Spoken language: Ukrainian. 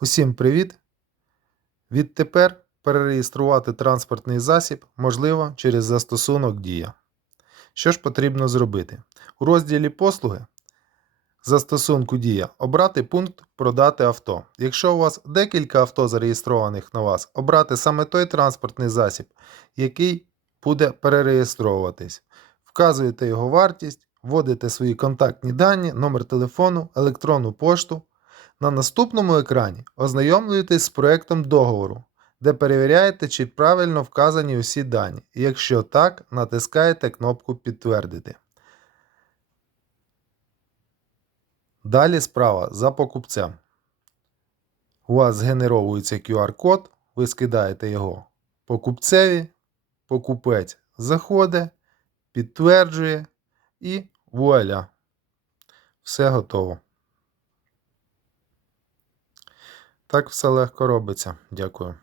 Усім привіт! Відтепер перереєструвати транспортний засіб можливо через застосунок Дія. Що ж потрібно зробити? У розділі Послуги застосунку Дія обрати пункт Продати авто. Якщо у вас декілька авто зареєстрованих на вас, обрати саме той транспортний засіб, який буде перереєстровуватись. Вказуєте його вартість, вводите свої контактні дані, номер телефону, електронну пошту. На наступному екрані ознайомлюєтесь з проектом договору, де перевіряєте, чи правильно вказані усі дані. Якщо так, натискаєте кнопку Підтвердити. Далі справа за покупцем. У вас згенеровується QR-код, ви скидаєте його покупцеві, покупець заходить, підтверджує і вуаля. Все готово. Так все легко робиться. Дякую.